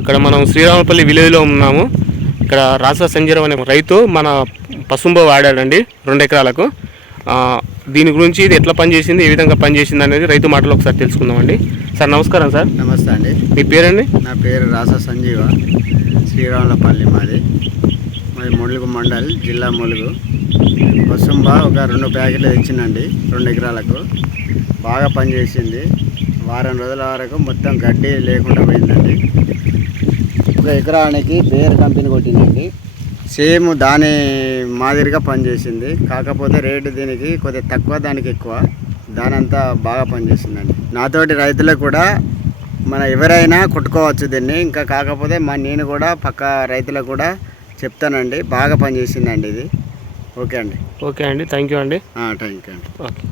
ఇక్కడ మనం శ్రీరామపల్లి విలేజ్లో ఉన్నాము. ఇక్కడ రాసా సంజీరం అనే రైతు మన పసుంబో వాడాడండి 2 ఎకరాలకు. దీని గురించి ఇది ఎట్లా పనిచేసింది, ఏ విధంగా పనిచేసింది అనేది రైతు మాటలో ఒకసారి తెలుసుకుందామండి. సార్ నమస్కారం సార్. నమస్తే అండి. మీ పేరండి? నా పేరు రాసా సంజీవ, శ్రీరామపల్లి మాది ములుగు మండల్, జిల్లా ములుగు. పసుంబా ఒక 2 ప్యాకెట్లు తెచ్చిందండి 2 ఎకరాలకు. బాగా పనిచేసింది. వారం రోజుల వరకు మొత్తం గడ్డి లేకుండా పోయిందండి. 1 ఎకరానికి బేర్ కంపెనీ కొట్టిందండి. సేమ్ దాని మాదిరిగా పనిచేసింది. కాకపోతే రేటు దీనికి కొద్దిగా తక్కువ, దానికి ఎక్కువ. దానంతా బాగా పనిచేసిందండి. నాతోటి రైతులకు కూడా ఎవరైనా కొట్టుకోవచ్చు దీన్ని. ఇంకా కాకపోతే నేను కూడా పక్క రైతులకు కూడా చెప్తానండి. బాగా పనిచేసిందండి ఇది. ఓకే అండి. ఓకే అండి, థ్యాంక్ యూ అండి. థ్యాంక్ యూ అండి. ఓకే.